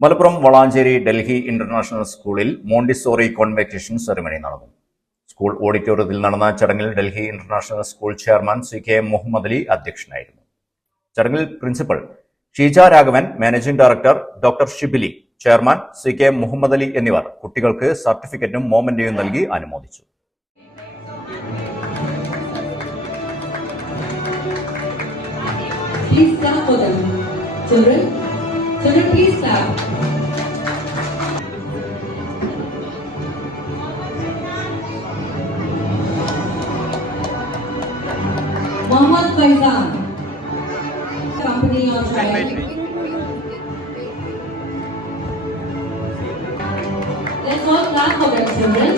Malappuram Valanchery Delhi international സ്കൂളിൽ Montessori convocation ceremony നടന്നു school ഓഡിറ്റോറിയത്തിൽ നടന്ന ചടങ്ങിൽ Delhi international school chairman C K Muhammad Ali അധ്യക്ഷനായിരുന്നു ചടങ്ങിൽ principal Sheeja Raghavan managing director doctor Shibili chairman C K Muhammad Ali എന്നിവർ കുട്ടികൾക്ക് സർട്ടിഫിക്കറ്റും മോമെന്റയും നൽകി അനുമോദിച്ചു Please for them. Children, children, please clap. Mohammed Faizan. Company on trial. Let's all clap for them, children.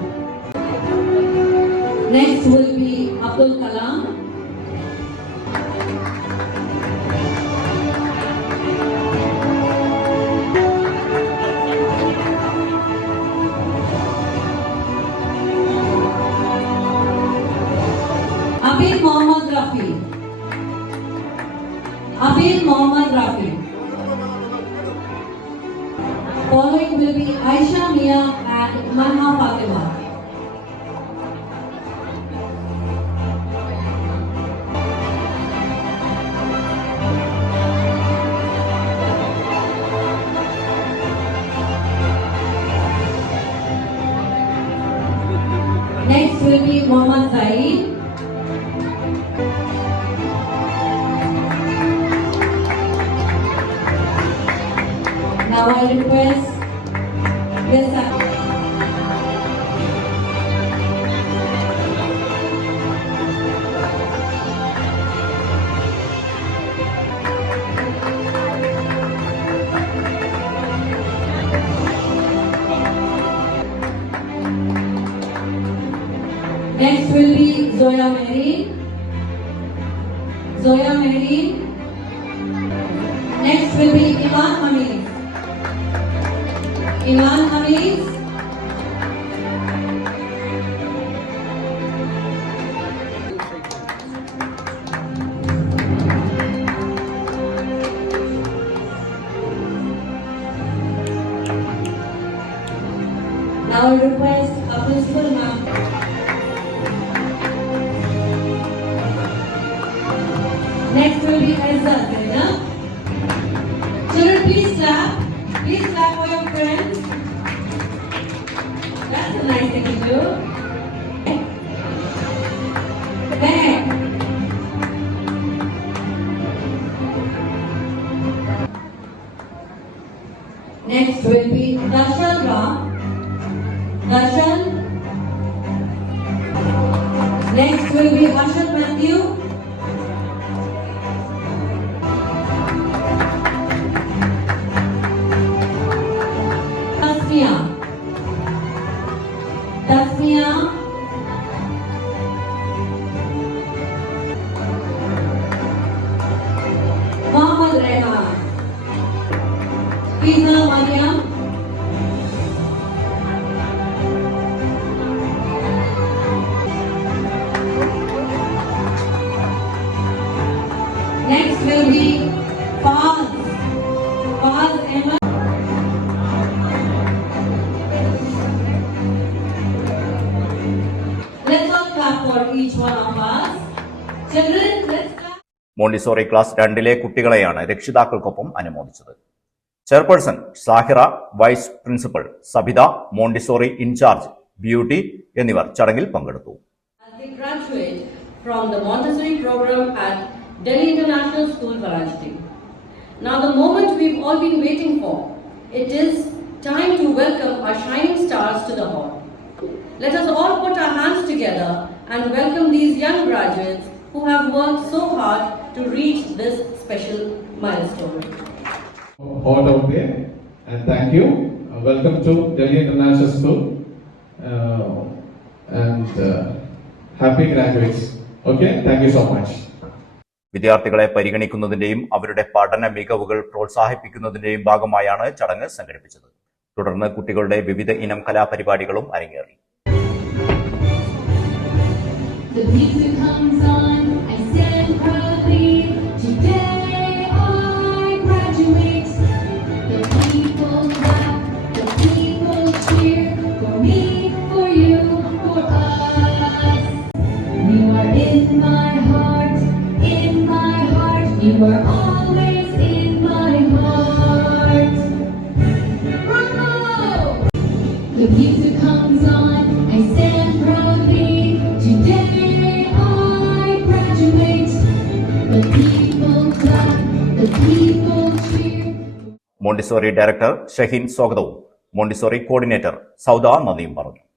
Abid Mohammad Rafi. Following will be Aisha Mia and Manha Fatima. Next will be Mohammad Zaid. Now I request Miss Next will be Zoya Mary. Zoya Mary. Next will be Iman Hamiz. Iman Hamiz. Now I request a principal ma'am. Next will be Aizza Zainab. Children, please clap. Please clap for your friends. That's a nice thing to do. Back. Next will be Darshan Ram. Darshan. Next will be Harshad Matthew. Tasmiya Tasmiya Mohammed Rehan pizza मानिया next will be पाँच for each one of us. Children, let's Montessori class രണ്ടിലെ കുട്ടികളെയാണ് രക്ഷിതാക്കൾക്കൊപ്പം അനുമോദിച്ചത്. Chairperson Sahira vice principal Sabitha Montessori in charge Beauty എന്നിവർ ചടങ്ങിൽ പങ്കെടുത്തു. International school and welcome these young graduates who have worked so hard to reach this special milestone. hot out there. And thank you. Uh, welcome to Delhi International School. Uh, and uh, happy graduates. Okay, thank you so much. വിദ്യാർത്ഥികളെ പരിഗണിക്കുന്നതിന്റെയും അവരുടെ പഠന മികവുകൾ പ്രോത്സാഹിപ്പിക്കുന്നതിന്റെയും ഭാഗമായാണ് ചടങ്ങ് സംഘടിപ്പിച്ചത് തുടർന്ന് കുട്ടികളുടെ വിവിധ ഇനം കലാപരിപാടികളും അരങ്ങേറി The music comes on, I stand proudly. Today I graduate. The people clap, the people cheer for me, for you, for us. You are in my heart, in my heart. You are always in my heart. The music comes on, Montessori director Shaheen സ്വാഗതവും. Montessori coordinator Sauda നദിയും പറഞ്ഞു.